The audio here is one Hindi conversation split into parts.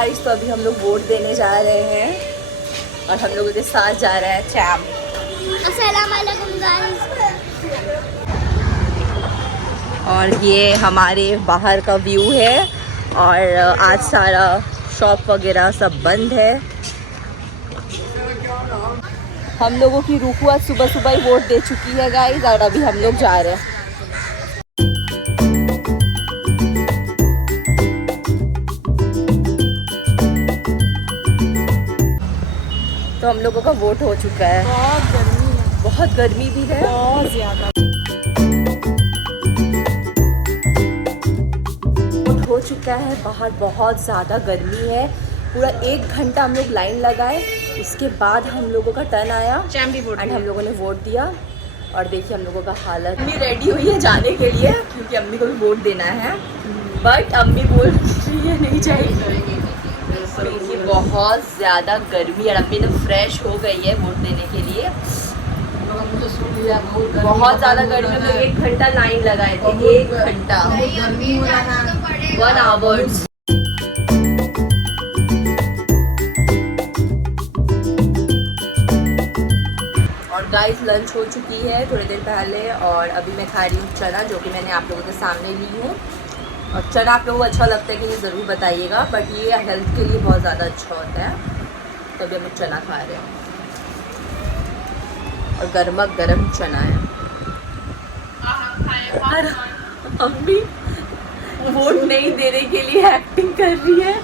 गाइस, तो अभी हम लोग वोट देने जा रहे हैं और हम लोगों के साथ जा रहा है चैम। अस्सलाम वालेकुम गाइस। और ये हमारे बाहर का व्यू है और आज सारा शॉप वगैरह सब बंद है। हम लोगों की रूकू आज सुबह सुबह ही वोट दे चुकी है गाइस और अभी हम लोग जा रहे हैं। तो हम लोगों का वोट हो चुका है। बहुत गर्मी है, बहुत गर्मी भी है, बहुत ज़्यादा। वोट हो चुका है, बाहर बहुत ज़्यादा गर्मी है। पूरा 1 घंटा हम लोग लाइन लगाए, उसके बाद हम लोगों का टर्न आया एंड हम लोगों ने वोट दिया। और देखिए हम लोगों का हालत। अम्मी रेडी हुई है जाने के लिए क्योंकि अम्मी को भी वोट देना है, बट अम्मी बोल रही है नहीं जाएगी क्योंकि बहुत ज़्यादा गर्मी है। अम्मी तो फ्रेश हो गई है वोट देने के लिए। बहुत ज़्यादा गर्मी में 1 घंटा लाइन लगाए थे, 1 घंटा, 1 आवर्स। और गाइस लंच हो चुकी है थोड़ी देर पहले और अभी मैं खा रही हूँ चना, जो कि मैंने आप लोगों के सामने ली हूँ। और चना आप लोगों को अच्छा लगता है कि ये ज़रूर बताइएगा, बट ये हेल्थ के लिए बहुत ज़्यादा अच्छा होता है। तो अभी हम चना खा रहे हैं और गर्मा गर्म चना है। और अम्मी वोट नहीं देने के लिए एक्टिंग कर रही है।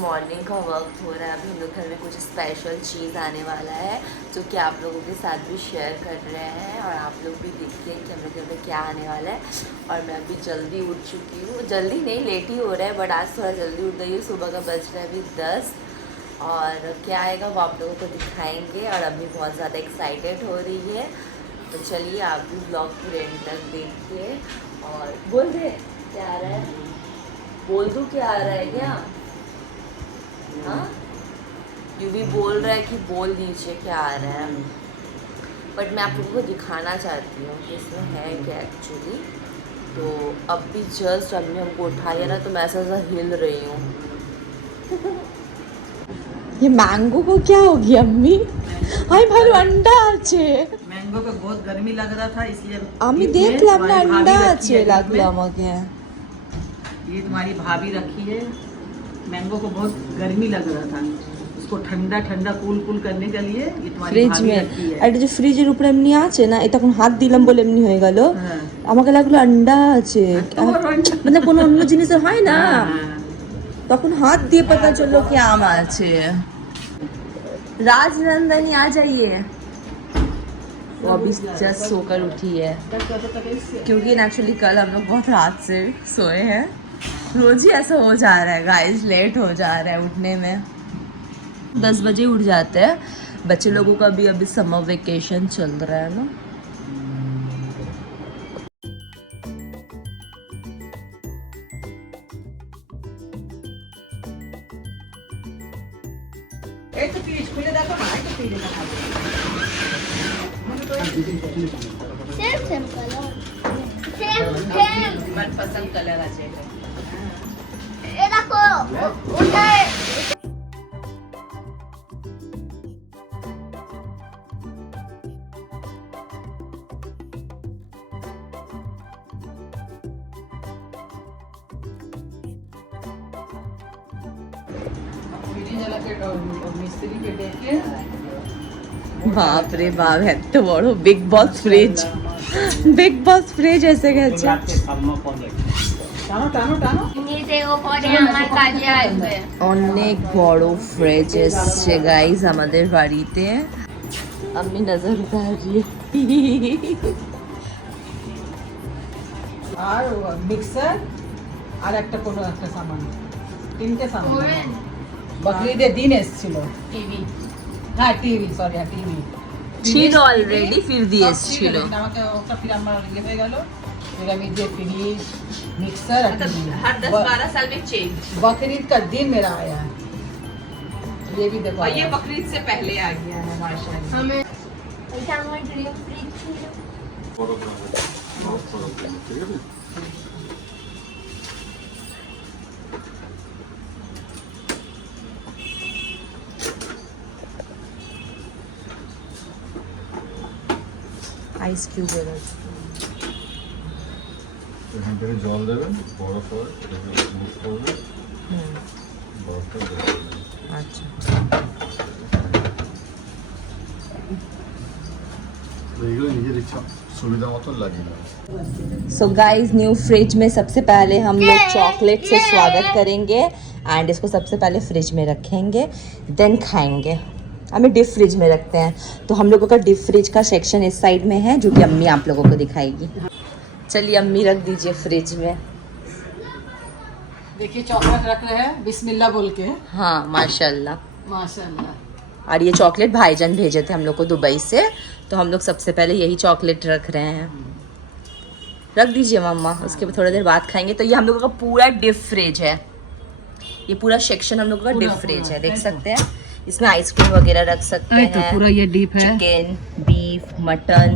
मॉर्निंग का वक्त हो रहा है। अभी हम लोग घर में कुछ स्पेशल चीज़ आने वाला है जो कि आप लोगों के साथ भी शेयर कर रहे हैं और आप लोग भी देखते हैं कि हम लोग घर में क्या आने वाला है। और मैं अभी जल्दी उठ चुकी हूँ, जल्दी नहीं लेट ही हो रहा है, बट आज थोड़ा जल्दी उठ गई हूँ। सुबह का बज रहा है अभी 10 और क्या आएगा वो आप लोगों को दिखाएंगे। और अभी बहुत ज़्यादा एक्साइटेड हो रही है, तो चलिए आप भी ब्लॉग पूरे एंड तक देखिए। और बोल दे क्या आ रहा है, बोल दूँ क्या आ रहा है क्या? हाँ, यू भी बोल रहा है कि बोल दीजिए क्या आ रहा है, बट मैं आप लोगों को दिखाना चाहती हूँ कि इसमें है क्या एक्चुअली। तो अब भी जस्ट अम्मी हमको उठाई है ना, तो मैं ऐसा हिल रही हूँ। ये मैंगो को क्या हो गया अम्मी? हाय भाई अंडा आछे, मैंगो पे बहुत गर्मी लग रहा था इसलिए अम्मी देखलाम ना अंडा आछे लागलाम आगे। ये तुम्हारी भाभी रखी है। मैंगो को बहुत गर्मी लग रहा था, उसको ठंडा ठंडा कूल कूल करने के लिए ये तुम्हारी ফ্রিজ भाभी में रखी है। এটা যে ফ্রিজের উপরে এমনি আছে না, এটা তখন হাত দিলাম বলে এমনি হয়ে গেল। আমাকে লাগলো अंडा আছে, মানে কোনো অন্য জিনিসে হয় না, তখন হাত দিয়ে पता चलो कि आम আছে। राजनंदनी आ जाइए। वो अभी जस्ट सोकर उठी है क्योंकि एक्चुअली कल हम लोग बहुत रात से सोए हैं। रोज ही ऐसा हो जा रहा है गाइस, लेट हो जा रहा है उठने में। 10 बजे उठ जाते हैं। बच्चे लोगों का भी अभी समर वेकेशन चल रहा है ना। एक तो पीस खुले देखो ना, एक तो पीले का सेम कलर, सेम मनपसंद कलर आ जाएगा। ये देखो उठे। मिस्त्री के देखे बाप रे बाप, है तो बड़ो big boss fridge, big boss fridge ऐसे গেছে। টানো টানো টানো ये देखो পরে আমার কাজে আসবে। অনেক বড় ফ্রিজ এসছে গাইস আমাদের বাড়িতে। अम्मी नजर उतार रही है। আর মিক্সার আর একটা কোনো একটা সামান, তিনটে সামান। বকরিদের দিন এসেছিল টিভি, হ্যাঁ টিভি, সরি হ্যাঁ টিভি ছিল অলরেডি, फिर দিয়ে ছিল আমাকে ওটা फिर আমার ইয়ে হয়ে গেল। फिर আমি যে फ्रिज मिक्सर हर 10-12 साल में चेंज। बकरीद का दिन मेरा आया है, ये भी देखो। और ये बकरीद से पहले आ गया है माशाल्लाह। हमें এটা আমার ড্রিম ফ্রিজ ছিল। ঠিক আছে। আইস কিউব এখান থেকে জল দেবেন, বরফ হয়, এটাকে মুভ করবেন, বরফটা বের করে দেবেন। अच्छा এইগুলো নিজের ইচ্ছা সুবিধা মতো লাগিয়ে নেবেন। सो गाइस न्यू फ्रिज में सबसे पहले हम लोग चॉकलेट से स्वागत करेंगे एंड इसको सबसे पहले फ्रिज में रखेंगे देन खाएंगे। हमें डीप फ्रिज में रखते हैं तो हम लोगों का डीप फ्रिज का सेक्शन इस साइड में है जो कि अम्मी आप लोगों को दिखाएगी। चलिए अम्मी रख दीजिए फ्रिज में। देखिए चॉकलेट रख रहे हैं बिस्मिल्लाह बोल के। हाँ माशाल्लाह। माशाल्लाह। और ये चॉकलेट भाईजान भेजे थे हम लोग को दुबई से, तो हम लोग सबसे पहले यही चॉकलेट रख रहे हैं। रख दीजिए मम्मा, उसके बाद थोड़ी देर बाद खाएंगे। तो ये हम लोगों का पूरा डीप फ्रिज है, ये पूरा सेक्शन हम लोग का डीप फ्रिज है, देख सकते हैं। इसमें आइसक्रीम वगैरह रख सकते तो हैं, पूरा ये डीप है। चिकन, बीफ, मटन,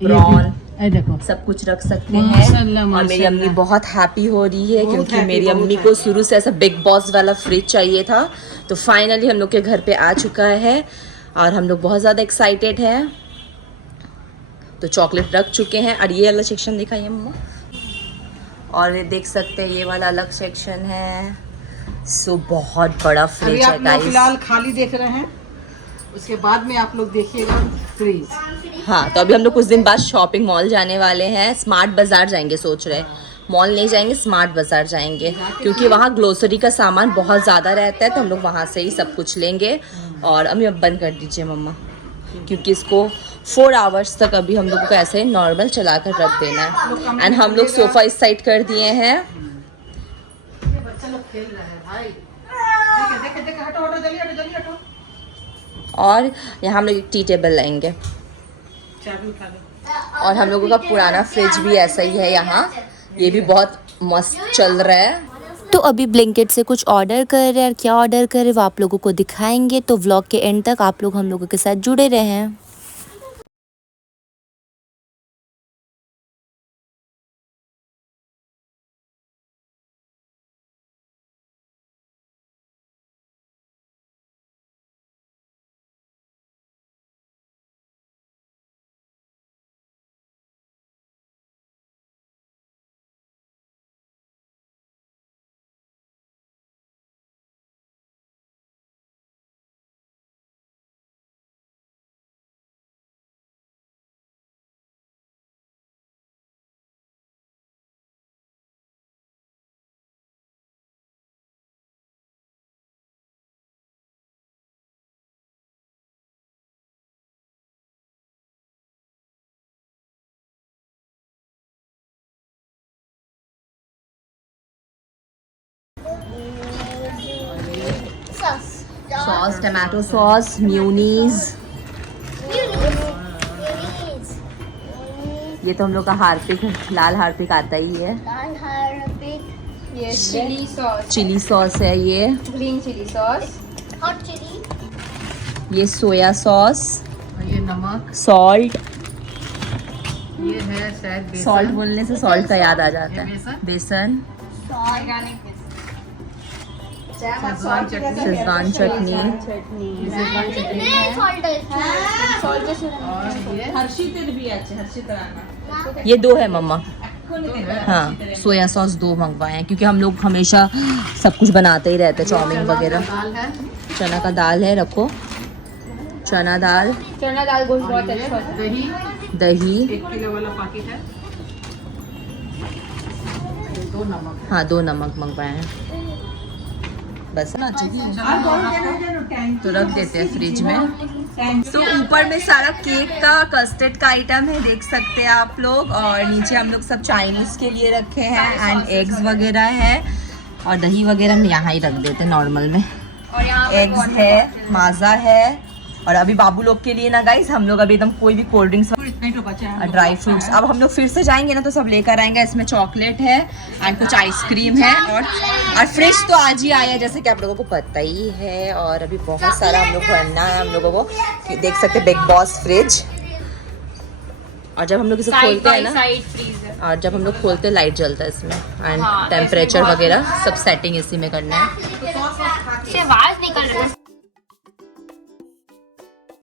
प्रॉन ये देखो सब कुछ रख सकते माशाल्लाह, हैं। और मेरी माशाल्लाह। अम्मी बहुत हैप्पी हो रही है बहुत क्योंकि happy, मेरी बहुत अम्मी को शुरू से ऐसा बिग बॉस वाला फ्रिज चाहिए था, तो फाइनली हम लोग के घर पे आ चुका है और हम लोग बहुत ज़्यादा एक्साइटेड हैं। तो चॉकलेट रख चुके हैं और ये वाला सेक्शन दिखाइए मम्मा, और ये देख सकते हैं ये वाला अलग सेक्शन है। सो बहुत बड़ा अभी फ्रिज आप है लोग गाइस। फिलहाल खाली देख रहे हैं, उसके बाद में आप लोग देखिएगा फ्रीज। हाँ तो अभी हम लोग कुछ दिन बाद शॉपिंग मॉल जाने वाले हैं, स्मार्ट बाजार जाएंगे सोच रहे हैं। मॉल नहीं जाएंगे, स्मार्ट बाजार जाएंगे क्योंकि वहाँ ग्लोसरी का सामान बहुत ज़्यादा रहता है, तो हम लोग वहाँ से ही सब कुछ लेंगे। और अभी अब बंद कर दीजिए मम्मा क्योंकि इसको 4 आवर्स तक अभी हम लोग को ऐसे नॉर्मल चला कर रख देना है। एंड हम लोग सोफ़ा इस साइड कर दिए हैं। बच्चा लोग खेल रहे हैं भाई, देखे देखे हटो हटो जल्दी हटो जल्दी हटो। और यहाँ हम लोग एक टी टेबल लाएंगे चाबी उठा लो। और हम लोगों का पुराना फ्रिज भी ऐसा ही है यहाँ, ये भी बहुत मस्त चल रहा है। तो अभी ब्लिंकिट से कुछ ऑर्डर कर रहे हैं और क्या ऑर्डर कर रहे हैं वो आप लोगों को दिखाएंगे, तो व्लॉग के एंड तक आप लोग हम लोगों के साथ जुड़े रहें। Sauce. Sauce, tomato sauce, mayonnaise, Mayonnaise. ये तो हम लोग का हार्पिक, लाल हार्पिक आता ही है। Laal harpic. ये चिली सॉस, चिली सॉस है ये, green chilli sauce, Hot chili. ये सोया सॉस, और ये नमक, सॉल्ट। ये है शायद बेसन। सॉल्ट बोलने से सॉल्ट का याद आ जाता ये है। बेसन? बेसन, ऑर्गेनिक शेजवान चटनी, शेजवान चटनी, नहीं salt है। सॉल्ट जैसे और ये हर्षी तेल भी अच्छे, हर्षी तराना। ये 2 है मम्मा। हाँ सोया सॉस 2 मंगवाए हैं क्योंकि हम लोग हमेशा सब कुछ बनाते ही रहते हैं, चाउमीन वगैरह। दाल है, चना का दाल है, रखो चना दाल, चना दाल गोश्त बहुत और ये अच्छा होता है। दही, दही, 1 किलो वाला पैकेट है। ये 2 नमक। हाँ 2 नमक मंगवाए हैं बस। तो रख देते हैं फ्रिज में। तो ऊपर में सारा केक का कस्टर्ड का आइटम है, देख सकते हैं आप लोग। और नीचे हम लोग सब चाइनीज के लिए रखे हैं एंड एग्स वगैरह है, और दही वगैरह हम यहाँ ही रख देते हैं नॉर्मल में। और यहाँ पे एग्स है, माजा है, और अभी बाबू लोग के लिए ना गाइस हम लोग अभी एकदम कोई भी कोल्ड ड्रिंक्स, इतना ही तो बचा है। ड्राई फ्रूट्स अब हम लोग फिर से जाएंगे ना तो सब लेकर आएंगे। इसमें चॉकलेट है एंड कुछ आइसक्रीम है, और फ्रिज तो आज ही आया है जैसे कि आप लोगों को पता ही है। और अभी बहुत सारा हम लोग भरना है हम लोगों को, देख सकते बिग बॉस फ्रिज। और जब हम लोग इसे खोलते हैं ना, साइड फ्रीजर। और जब हम लोग खोलते हैं लाइट जलता है इसमें, एंड हाँ, टेम्परेचर इसमें बहुत- वगैरह सब सेटिंग इसी में करना है। से आवाज निकल रहा है।